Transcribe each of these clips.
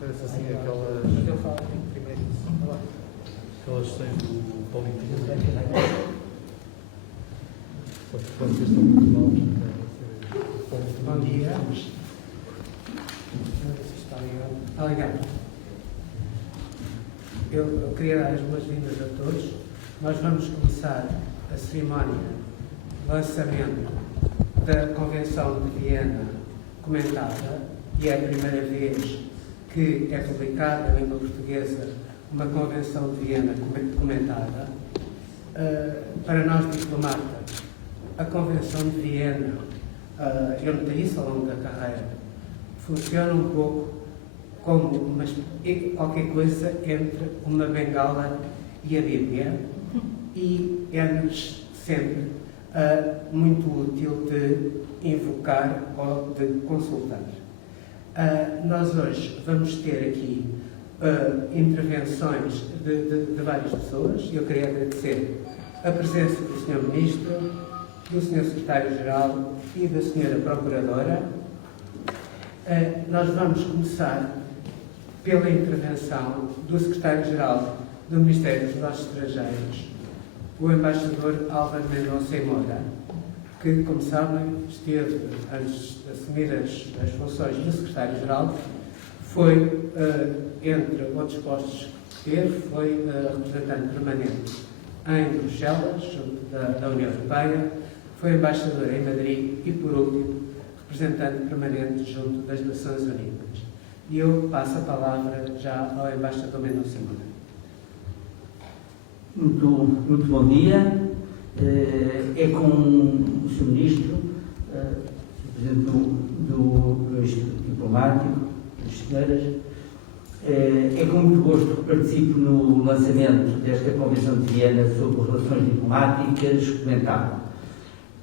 Parece assim aquelas questões do Paulinho Pinheiro. Só que quando vocês estão muito mal. Bom dia. Está ligado? Eu queria dar as boas-vindas a todos. Nós vamos começar a cerimónia de lançamento da Convenção de Viena comentada, e é a primeira vez que é publicada em língua portuguesa uma Convenção de Viena comentada. Para nós diplomatas, a Convenção de Viena, eu notei isso ao longo da carreira, funciona um pouco como qualquer coisa entre uma bengala e a Bíblia, e é-nos sempre muito útil de invocar ou de consultar. Nós hoje vamos ter aqui intervenções de várias pessoas. Eu queria agradecer a presença do Sr. Ministro, do Sr. Secretário-Geral e da Sra. Procuradora. Nós vamos começar pela intervenção do Secretário-Geral do Ministério dos Negócios Estrangeiros, o Embaixador Álvaro Mendonça e Moura, que, como sabem, esteve, antes de assumir as funções de Secretário-Geral, foi, entre outros postos que teve, foi representante permanente em Bruxelas, junto da União Europeia, foi embaixador em Madrid e, por último, representante permanente junto das Nações Unidas. E eu passo a palavra já ao embaixador Mendonça e Moura. Muito bom dia. É com o Sr. Ministro, Presidente do Instituto Diplomático, as senhoras. É com muito gosto que participo no lançamento desta Convenção de Viena sobre relações diplomáticas comentada.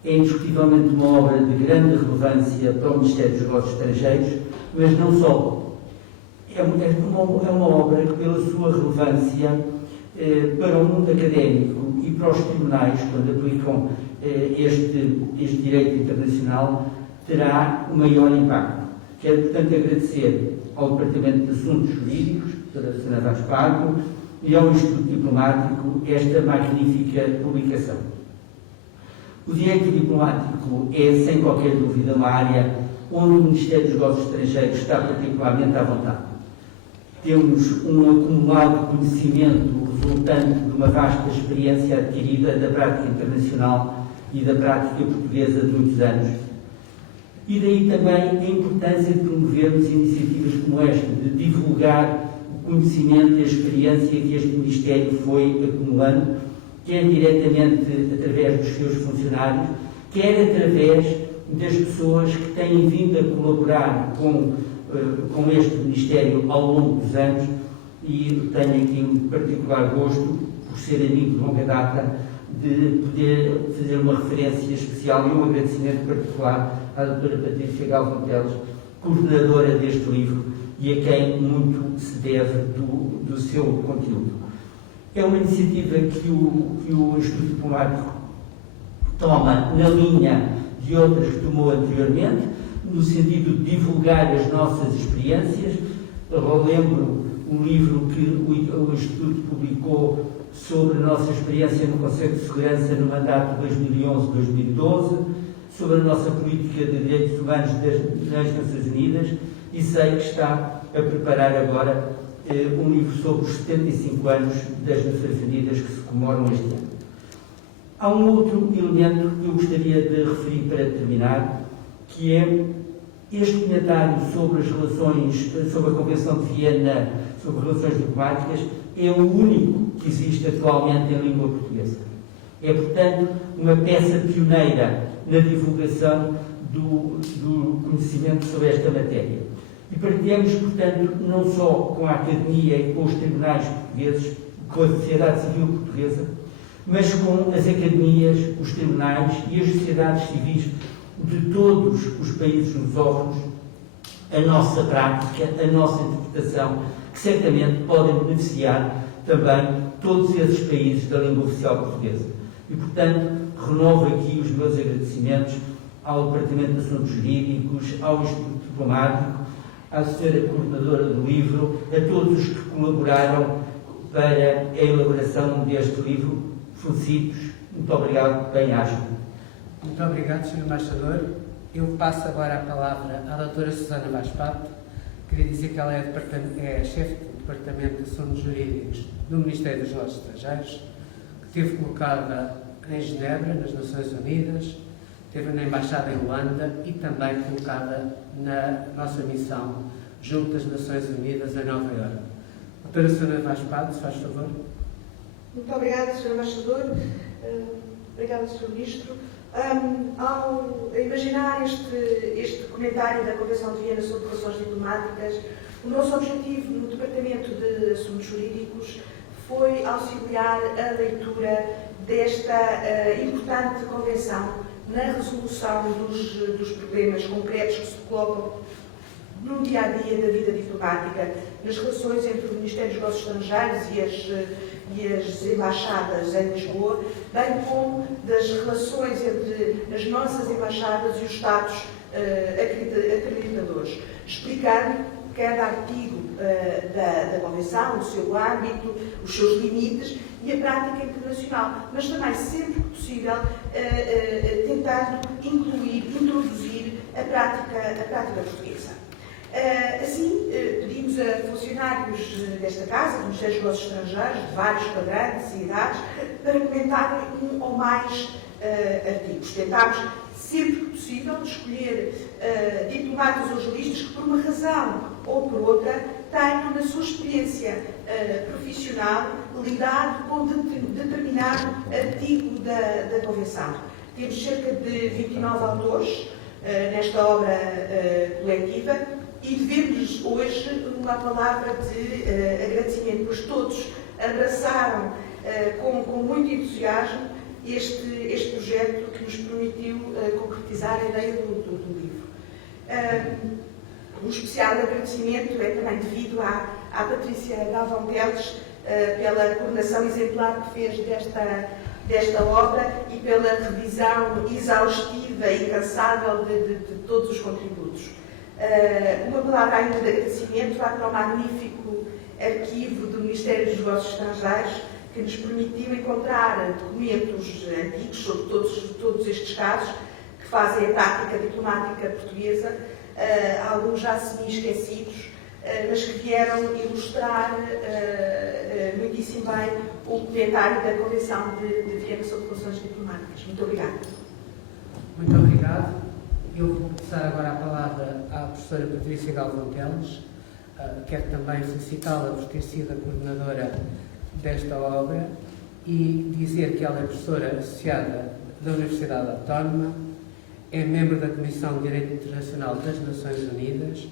É indiscutivelmente uma obra de grande relevância para o Ministério dos Negócios Estrangeiros, mas não só. É uma obra que, pela sua relevância para o mundo académico e para os tribunais, quando aplicam este direito internacional, terá o maior impacto. Quero, portanto, agradecer ao Departamento de Assuntos Jurídicos, da Sra. Vasco Pago, e ao Instituto Diplomático esta magnífica publicação. O direito diplomático é, sem qualquer dúvida, uma área onde o Ministério dos Negócios Estrangeiros está particularmente à vontade. Temos um acumulado conhecimento resultante de uma vasta experiência adquirida da prática internacional e da prática portuguesa de muitos anos. E daí também a importância de promovermos iniciativas como esta, de divulgar o conhecimento e a experiência que este Ministério foi acumulando, quer diretamente através dos seus funcionários, quer através das pessoas que têm vindo a colaborar com este Ministério ao longo dos anos, e tenho aqui um particular gosto, por ser amigo de longa data, de poder fazer uma referência especial e um agradecimento particular à doutora Patrícia Galvão Teles, coordenadora deste livro, e a quem muito se deve do seu conteúdo. É uma iniciativa que o Instituto Diplomático toma na linha de outras que tomou anteriormente, no sentido de divulgar as nossas experiências. Eu lembro um livro que o Instituto publicou sobre a nossa experiência no Conselho de Segurança no mandato 2011-2012, sobre a nossa política de direitos humanos nas Nações Unidas, e sei que está a preparar agora um livro sobre os 75 anos das Nações Unidas que se comemoram este ano. Há um outro elemento que eu gostaria de referir para terminar, que é este comentário sobre as relações, sobre a Convenção de Viena sobre relações diplomáticas, é o único que existe atualmente em língua portuguesa. É, portanto, uma peça pioneira na divulgação do conhecimento sobre esta matéria. E partilhamos, portanto, não só com a Academia e com os tribunais portugueses, com a sociedade civil portuguesa, mas com as academias, os tribunais e as sociedades civis de todos todos os países lusófonos a nossa prática, a nossa interpretação, que certamente podem beneficiar também todos esses países da língua oficial portuguesa. E, portanto, renovo aqui os meus agradecimentos ao Departamento de Assuntos Jurídicos, ao Instituto Diplomático, à senhora coordenadora do livro, a todos os que colaboraram para a elaboração deste livro. Felicitos, muito obrigado, bem-aja. Muito obrigado, Sr. Embaixador. Eu passo agora a palavra à doutora Susana Vaz Pato. Queria dizer que ela é chefe do Departamento de Assuntos Jurídicos do Ministério dos Negócios Estrangeiros, que esteve colocada em Genebra, nas Nações Unidas, esteve na Embaixada em Luanda e também colocada na nossa missão junto às Nações Unidas em Nova Iorque. Doutora Susana Vaz Pato, se faz favor. Muito obrigada, Sr. Embaixador. Obrigada, Sr. Ministro. Ao imaginar este comentário da Convenção de Viena sobre Relações Diplomáticas, o nosso objetivo no Departamento de Assuntos Jurídicos foi auxiliar a leitura desta importante convenção na resolução dos problemas concretos que se colocam no dia-a-dia da vida diplomática, nas relações entre o Ministério dos Negócios Estrangeiros e as embaixadas em Lisboa, bem como das relações entre as nossas embaixadas e os Estados acreditadores, explicando cada artigo da Convenção, o seu âmbito, os seus limites e a prática internacional, mas também, sempre que possível, tentando introduzir a prática portuguesa. Assim, pedimos a funcionários desta Casa, do Ministério dos Negócios Estrangeiros, de vários quadrantes e idades, para comentarem um ou mais artigos. Tentámos, sempre que possível, escolher diplomatas ou juristas que, por uma razão ou por outra, tenham, na sua experiência profissional, lidado com determinado artigo da Convenção. Temos cerca de 29 autores nesta obra coletiva, e devemos hoje uma palavra de agradecimento, pois todos abraçaram com muito entusiasmo este projeto que nos permitiu concretizar a ideia do livro. Um especial agradecimento é também devido à Patrícia Galvão Teles pela coordenação exemplar que fez desta obra e pela revisão exaustiva e incansável de todos os contributos. Uma palavra ainda de agradecimento vai para o magnífico arquivo do Ministério dos Negócios Estrangeiros, que nos permitiu encontrar documentos antigos sobre todos estes casos, que fazem a prática diplomática portuguesa, alguns já semi-esquecidos, mas que vieram ilustrar muitíssimo bem o comentário da Convenção de Viena sobre Relações Diplomáticas. Muito obrigada. Muito obrigado. Eu vou passar agora a palavra à professora Patrícia Galvão Teles. Quero também felicitá-la por ter sido a coordenadora desta obra e dizer que ela é professora associada da Universidade Autónoma, é membro da Comissão de Direito Internacional das Nações Unidas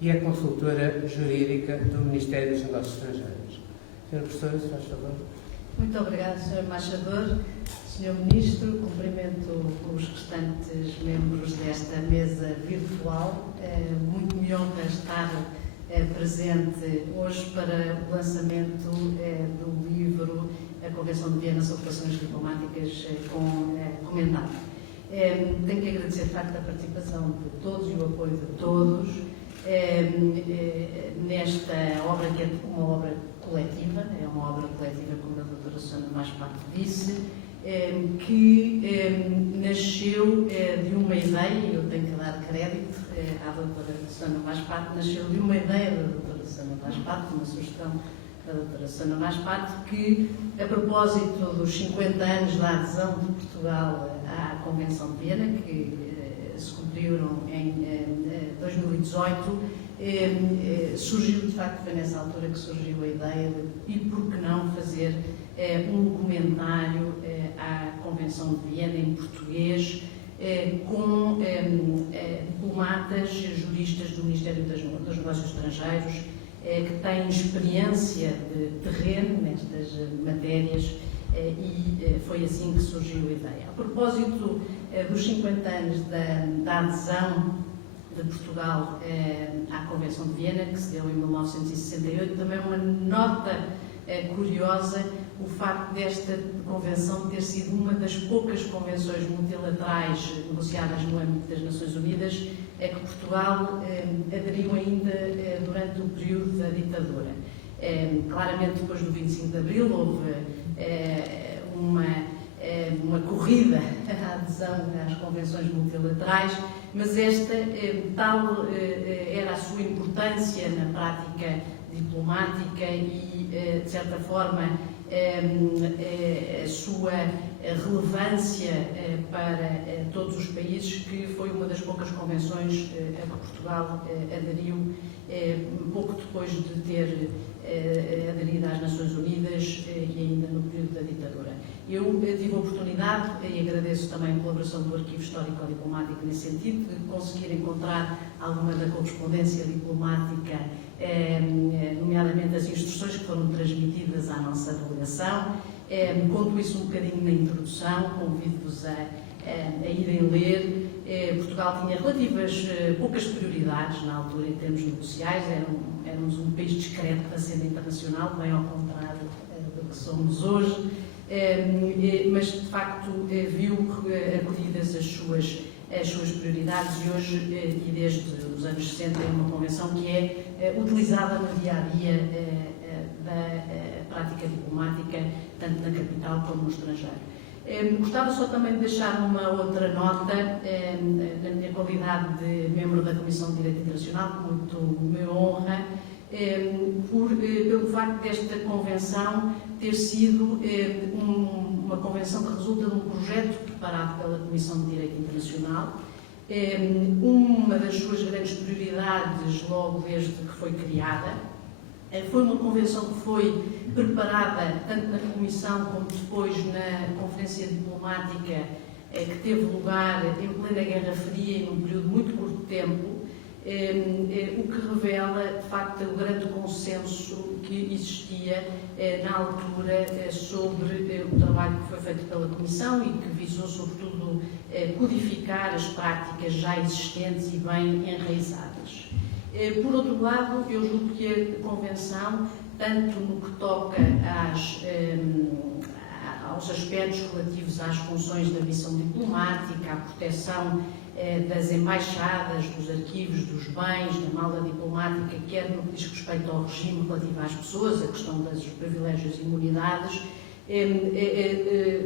e é consultora jurídica do Ministério dos Negócios Estrangeiros. Senhora professora, se faz favor. Muito obrigada, Sr. Embaixador. Sr. Ministro, cumprimento os restantes membros desta mesa virtual. Muito me honra estar presente hoje para o lançamento do livro A Convenção de Viena sobre Relações Diplomáticas comentado. Tenho que agradecer, de facto, a participação de todos e o apoio de todos nesta obra, que é uma obra coletiva, é uma obra coletiva, como a doutora Susana Vaz Pato disse, que nasceu de uma ideia, e eu tenho que dar crédito à doutora Susana Vaz Pato, nasceu de uma ideia da doutora Susana Vaz Pato, uma sugestão da doutora Susana Vaz Pato, que, a propósito dos 50 anos da adesão de Portugal à Convenção de Viena, que se cumpriram em 2018, surgiu, de facto, foi nessa altura que surgiu a ideia de, e por que não, fazer um comentário à Convenção de Viena em português, com diplomatas, juristas do Ministério dos Negócios Estrangeiros, que têm experiência de terreno nestas matérias, e foi assim que surgiu a ideia. A propósito dos 50 anos da adesão de Portugal à Convenção de Viena, que se deu em 1968, também uma nota curiosa o facto desta Convenção ter sido uma das poucas convenções multilaterais negociadas no âmbito das Nações Unidas a que Portugal aderiu ainda durante o período da ditadura. Claramente, depois do 25 de Abril, houve uma corrida à adesão às convenções multilaterais, mas esta tal era a sua importância na prática diplomática e, de certa forma, a sua relevância para todos os países, que foi uma das poucas convenções a que Portugal aderiu pouco depois de ter aderido às Nações Unidas e ainda no período da ditadura. Eu tive a oportunidade, e agradeço também a colaboração do Arquivo Histórico-Diplomático nesse sentido, de conseguir encontrar alguma da correspondência diplomática, nomeadamente as instruções que foram transmitidas à nossa delegação. Conto isso um bocadinho na introdução, convido-vos a irem ler. Portugal tinha relativas poucas prioridades na altura em termos negociais, éramos um país discreto da cena internacional, bem ao contrário do que somos hoje, mas de facto viu acolhidas as suas prioridades e hoje, e desde os anos 60, é uma convenção que é utilizada no dia-a-dia da prática diplomática, tanto na capital como no estrangeiro. Gostava só também de deixar uma outra nota, na minha qualidade de membro da Comissão de Direito Internacional, que muito me honra, pelo facto desta convenção ter sido uma convenção que resulta de um projeto preparado pela Comissão de Direito Internacional. Uma das suas grandes prioridades, logo desde que foi criada, foi uma convenção que foi preparada tanto na Comissão como depois na Conferência Diplomática que teve lugar em plena Guerra Fria e num período muito curto de tempo, o que revela, de facto, o grande consenso que existia na altura sobre o trabalho que foi feito pela Comissão e que visou, sobretudo, codificar as práticas já existentes e bem enraizadas. Por outro lado, eu julgo que a Convenção, tanto no que toca aos aspectos relativos às funções da missão diplomática, à proteção das embaixadas, dos arquivos, dos bens, da malda diplomática, quer no que diz respeito ao regime relativo às pessoas, a questão dos privilégios e imunidades,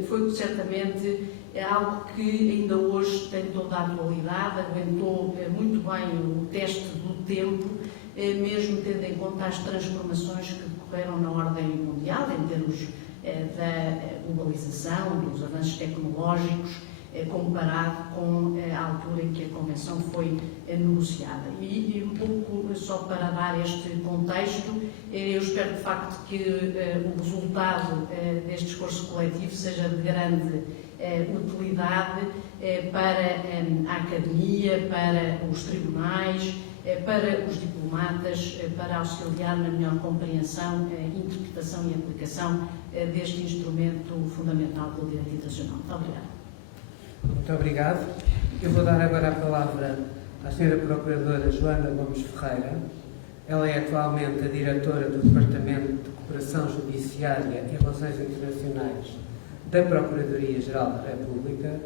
foi certamente algo que ainda hoje tem toda a atualidade, aguentou muito bem o teste do tempo, mesmo tendo em conta as transformações que ocorreram na ordem mundial, em termos da globalização, dos avanços tecnológicos, comparado com a altura em que a Convenção foi negociada. E um pouco só para dar este contexto, eu espero de facto que o resultado deste esforço coletivo seja de grande utilidade para a academia, para os tribunais, para os diplomatas, para auxiliar na melhor compreensão, interpretação e aplicação deste instrumento fundamental do direito internacional. Muito obrigada. Muito obrigado. Eu vou dar agora a palavra à Sra. Procuradora Joana Gomes Ferreira. Ela é atualmente a diretora do Departamento de Cooperação Judiciária e Relações Internacionais da Procuradoria-Geral da República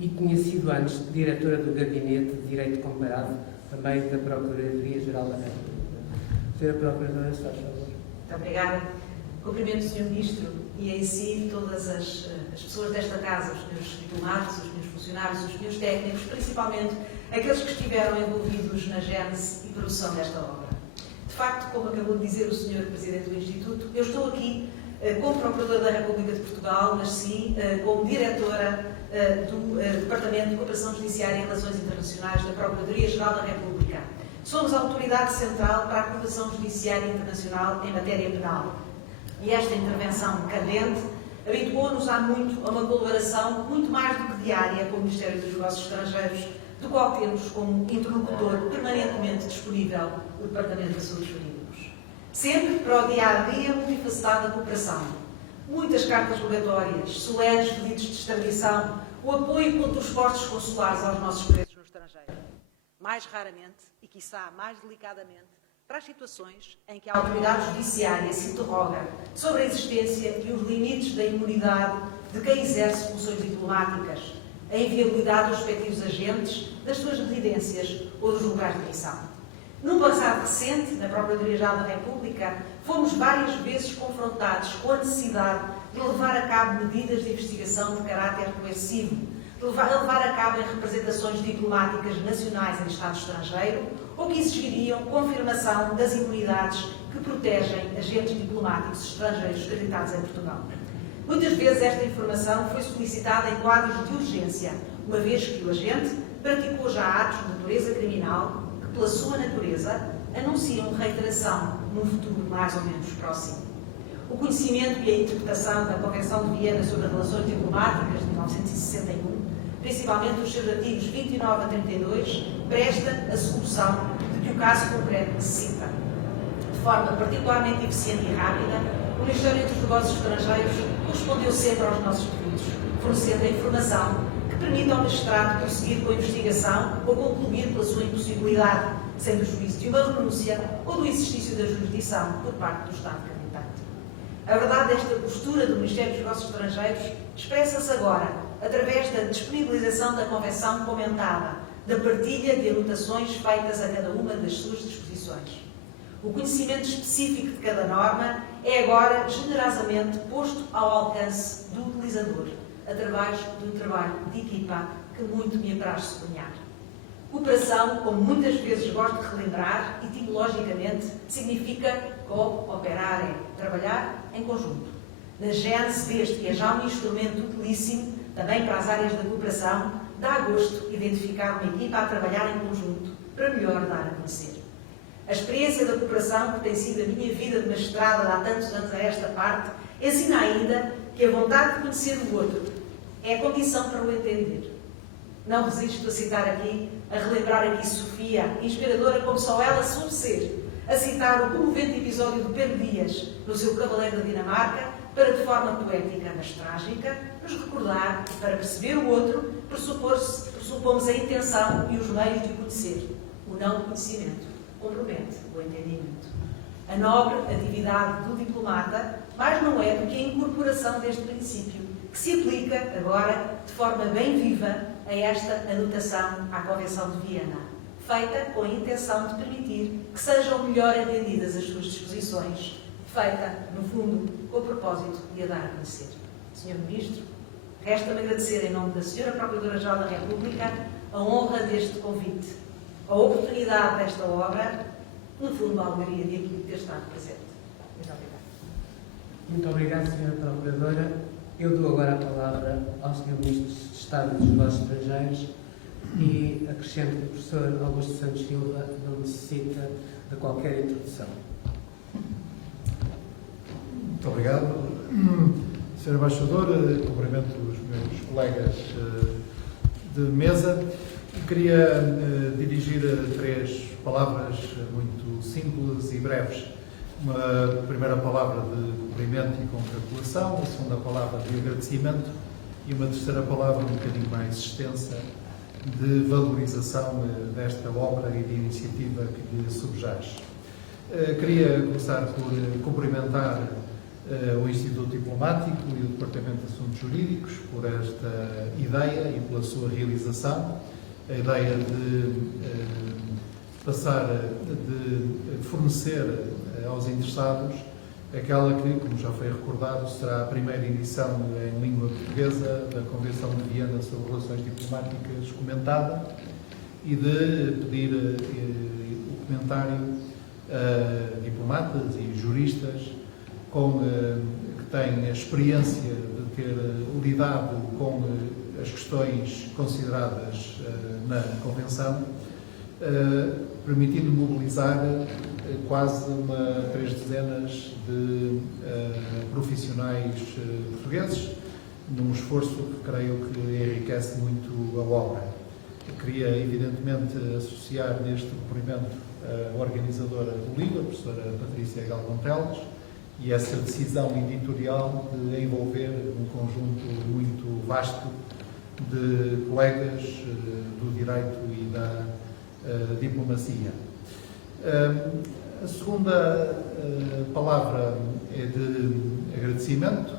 e tinha sido antes diretora do Gabinete de Direito Comparado, também da Procuradoria-Geral da República. Sra. Procuradora, se faz favor. Muito obrigada. Cumprimento o Sr. Ministro e em si todas as pessoas desta casa, os meus diplomatas, os meus funcionários, os meus técnicos, principalmente aqueles que estiveram envolvidos na gênese e produção desta obra. De facto, como acabou de dizer o Sr. Presidente do Instituto, eu estou aqui como Procuradora da República de Portugal, mas sim como Diretora do Departamento de Cooperação Judiciária e Relações Internacionais da Procuradoria-Geral da República. Somos a autoridade central para a cooperação judiciária internacional em matéria penal. E esta intervenção cadente habituou-nos há muito a uma colaboração muito mais do que diária com o Ministério dos Negócios Estrangeiros, do qual temos como interlocutor permanentemente disponível o Departamento de Assuntos Jurídicos. Sempre para o dia-a-dia multifacetada cooperação. Muitas cartas rogatórias, solenes pedidos de extradição o apoio contra os postos consulares aos nossos presos no estrangeiro. Mais raramente, e quiçá mais delicadamente, para as situações em que a autoridade judiciária se interroga sobre a existência e os limites da imunidade de quem exerce funções diplomáticas, a inviabilidade dos respectivos agentes, das suas residências ou dos lugares de missão. Num passado recente, na Procuradoria-Geral da República, fomos várias vezes confrontados com a necessidade de levar a cabo medidas de investigação de caráter coercivo, de levar a cabo em representações diplomáticas nacionais em Estado estrangeiro ou que exigiriam confirmação das imunidades que protegem agentes diplomáticos estrangeiros acreditados em Portugal. Muitas vezes esta informação foi solicitada em quadros de urgência, uma vez que o agente praticou já atos de natureza criminal que, pela sua natureza, anunciam reiteração num futuro mais ou menos próximo. O conhecimento e a interpretação da Convenção de Viena sobre Relações Diplomáticas de 1961, principalmente os seus artigos 29 a 32, presta a solução de que o caso concreto necessita. De forma particularmente eficiente e rápida, o Ministério dos Negócios Estrangeiros correspondeu sempre aos nossos pedidos, fornecendo a informação que permite ao magistrado prosseguir com a investigação ou concluir pela sua impossibilidade, sendo o juízo de uma renúncia ou do exercício da jurisdição por parte do Estado acreditante. A verdade desta postura do Ministério dos Negócios Estrangeiros expressa-se agora através da disponibilização da Convenção comentada, da partilha de anotações feitas a cada uma das suas disposições. O conhecimento específico de cada norma é agora generosamente posto ao alcance do utilizador, através de um trabalho de equipa que muito me apraz sublinhar. Cooperação, como muitas vezes gosto de relembrar, etimologicamente, significa cooperare, trabalhar em conjunto. Na gênese deste, que é já um instrumento utilíssimo, também para as áreas da cooperação, dá gosto identificar uma equipa a trabalhar em conjunto para melhor dar a conhecer. A experiência da cooperação, que tem sido a minha vida de mestrado há tantos anos a esta parte, ensina ainda que a vontade de conhecer o outro é a condição para o entender. Não resisto a citar aqui, a relembrar aqui Sofia, inspiradora como só ela soube ser, a citar o comovente episódio de Pedro Dias, no seu Cavaleiro da Dinamarca, para de forma poética, mas trágica, nos recordar que para perceber o outro, pressupomos a intenção e os meios de o conhecer. O não conhecimento compromete o entendimento. A nobre atividade do diplomata mais não é do que a incorporação deste princípio, que se aplica agora de forma bem viva a esta anotação à Convenção de Viena, feita com a intenção de permitir que sejam melhor entendidas as suas disposições, feita, no fundo, com o propósito de a dar a conhecer. Sr. Ministro, resta-me agradecer em nome da Sra. Procuradora-Geral da República a honra deste convite, a oportunidade desta obra, no fundo, a alegria de aqui ter estado presente. Muito obrigado. Muito obrigado, Sra. Procuradora. Eu dou agora a palavra ao Sr. Ministro de Estado dos Negócios Estrangeiros e acrescento que o professor Augusto Santos Silva não necessita de qualquer introdução. Muito obrigado. Sr. Embaixador, cumprimento os meus colegas de mesa e queria dirigir 3 palavras muito simples e breves. Uma primeira palavra de cumprimento e congratulação, uma segunda palavra de agradecimento e uma terceira palavra um bocadinho mais extensa de valorização desta obra e de iniciativa que lhe subjaz. Queria começar por cumprimentar o Instituto Diplomático e o Departamento de Assuntos Jurídicos por esta ideia e pela sua realização, a ideia de passar, de fornecer aos interessados aquela que, como já foi recordado, será a primeira edição em língua portuguesa da Convenção de Viena sobre Relações Diplomáticas comentada e de pedir o comentário a diplomatas e juristas que têm a experiência de ter lidado com as questões consideradas na Convenção, permitindo mobilizar quase 3 dezenas de profissionais portugueses, num esforço que creio que enriquece muito a obra. Eu queria, evidentemente, associar neste cumprimento a organizadora do livro, a professora Patrícia Galvão Teles, e essa decisão editorial de envolver um conjunto muito vasto de colegas do direito e da diplomacia. A segunda palavra é de agradecimento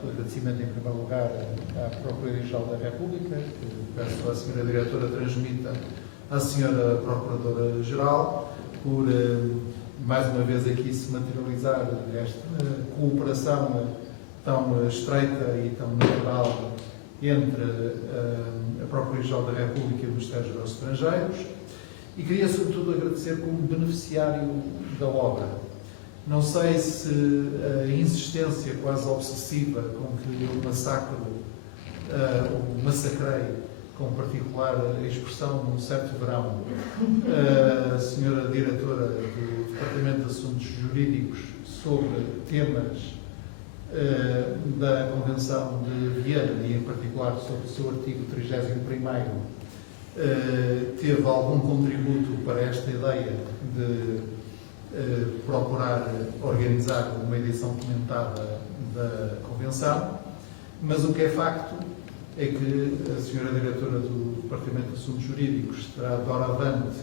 em primeiro lugar à Procuradoria-Geral da República, que peço à Sra. Diretora transmita à Sra. Procuradora-Geral por mais uma vez aqui se materializar esta cooperação tão estreita e tão natural entre a Procuradoria-Geral da República e o Ministério dos Estrangeiros. E queria, sobretudo, agradecer como beneficiário da obra. Não sei se a insistência quase obsessiva com que eu massacrei, com particular expressão num certo verão, a senhora diretora do Departamento de Assuntos Jurídicos sobre temas da Convenção de Viena e, em particular, sobre o seu artigo 31º, teve algum contributo para esta ideia de procurar organizar uma edição comentada da Convenção, mas o que é facto é que a senhora diretora do Departamento de Assuntos Jurídicos terá doravante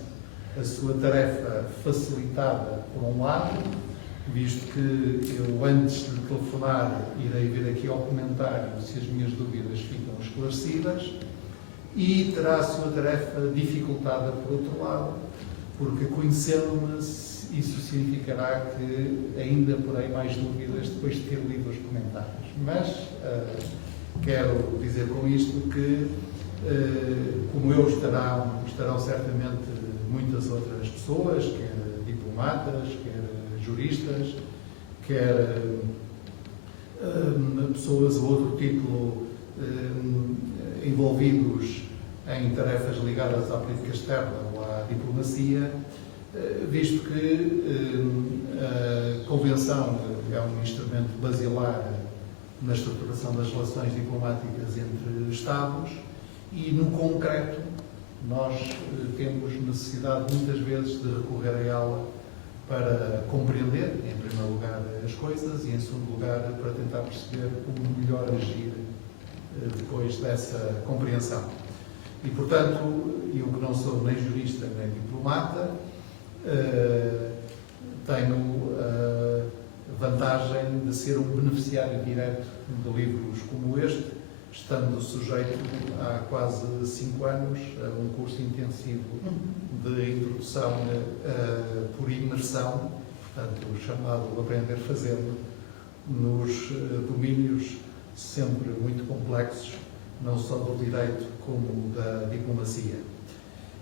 a sua tarefa facilitada por um lado, visto que eu, antes de telefonar, irei vir aqui ao comentário se as minhas dúvidas ficam esclarecidas, e terá a sua tarefa dificultada por outro lado, porque conhecendo-me, isso significará que ainda porei mais dúvidas depois de ter lido os comentários. Mas quero dizer com isto que, como eu, estarão certamente muitas outras pessoas, quer diplomatas, quer juristas, quer pessoas a outro título envolvidos em tarefas ligadas à política externa ou à diplomacia, visto que a Convenção é um instrumento basilar na estruturação das relações diplomáticas entre Estados e, no concreto, nós temos necessidade muitas vezes de recorrer a ela para compreender, em primeiro lugar, as coisas e, em segundo lugar, para tentar perceber como melhor agir depois dessa compreensão. E, portanto, eu que não sou nem jurista nem diplomata, tenho a vantagem de ser um beneficiário direto de livros como este, estando sujeito há quase 5 anos a um curso intensivo de introdução por imersão, portanto, o chamado aprender fazendo, nos domínios sempre muito complexos, não só do direito como da diplomacia.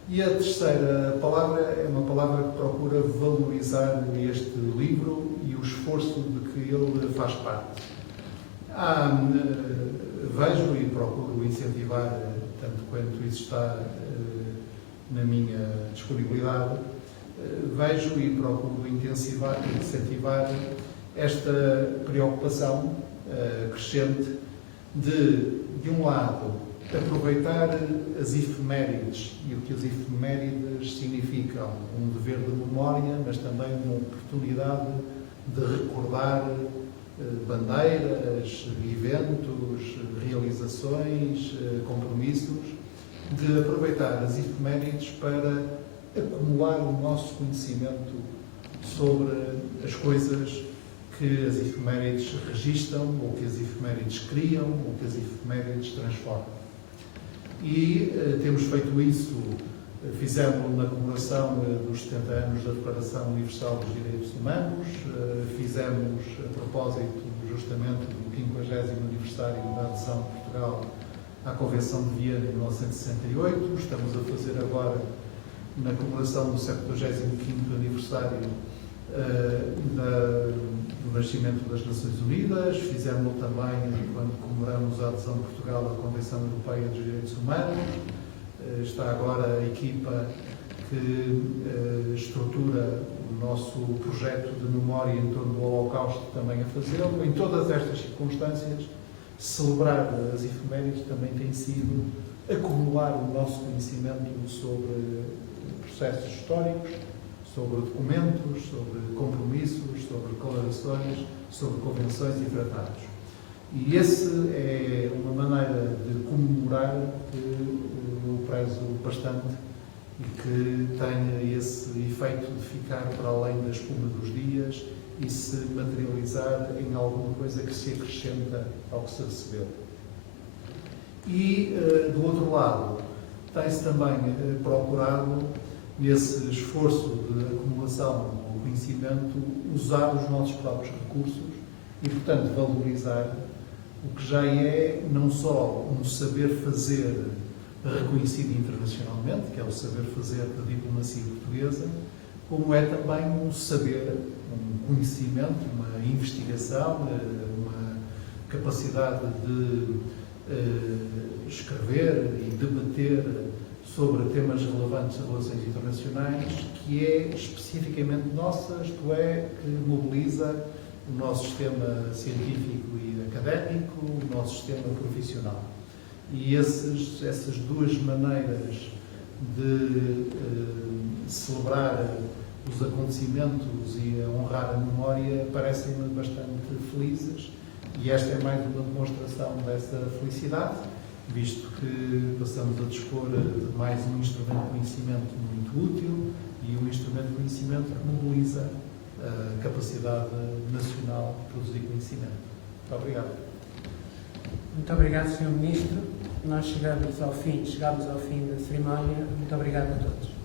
E a terceira palavra é uma palavra que procura valorizar este livro e o esforço de que ele faz parte. Vejo e procuro incentivar, tanto quanto isso está na minha disponibilidade, vejo e procuro incentivar esta preocupação crescente de um lado, aproveitar as efemérides e o que as efemérides significam, um dever de memória, mas também uma oportunidade de recordar bandeiras, eventos, realizações, compromissos, de aproveitar as efemérides para acumular o nosso conhecimento sobre as coisas que as efemérides registam, ou que as efemérides criam, ou que as efemérides transformam. E temos feito isso, fizemos na comemoração dos 70 anos da Declaração Universal dos Direitos Humanos, fizemos a propósito justamente do 50º aniversário da adesão de Portugal à Convenção de Viena em 1968, estamos a fazer agora na comemoração do 75º aniversário do nascimento das Nações Unidas, fizemos também quando comemoramos a adesão de Portugal à Convenção Europeia dos Direitos Humanos. Está agora a equipa que estrutura o nosso projeto de memória em torno do Holocausto também a fazê-lo. Em todas estas circunstâncias, celebrar as efemérides também tem sido acumular o nosso conhecimento sobre processos históricos, sobre documentos, sobre compromissos, sobre declarações, sobre convenções e tratados. E esse é uma maneira de comemorar que eu prezo bastante e que tenha esse efeito de ficar para além da espuma dos dias e se materializar em alguma coisa que se acrescenta ao que se recebeu. E, do outro lado, tem-se também procurado, nesse esforço de acumulação do conhecimento, usar os nossos próprios recursos e, portanto, valorizar o que já é não só um saber fazer reconhecido internacionalmente, que é o saber fazer da diplomacia portuguesa, como é também um saber, um conhecimento, uma investigação, uma capacidade de escrever e debater sobre temas relevantes de relações internacionais, que é especificamente nossa, isto é, que mobiliza o nosso sistema científico e académico, o nosso sistema profissional. E essas duas maneiras de celebrar os acontecimentos e a honrar a memória parecem-me bastante felizes, e esta é mais uma demonstração dessa felicidade, visto que passamos a dispor de mais um instrumento de conhecimento muito útil e um instrumento de conhecimento que mobiliza a capacidade nacional de produzir conhecimento. Muito obrigado. Muito obrigado, Sr. Ministro. Nós chegámos ao fim da cerimónia. Muito obrigado a todos.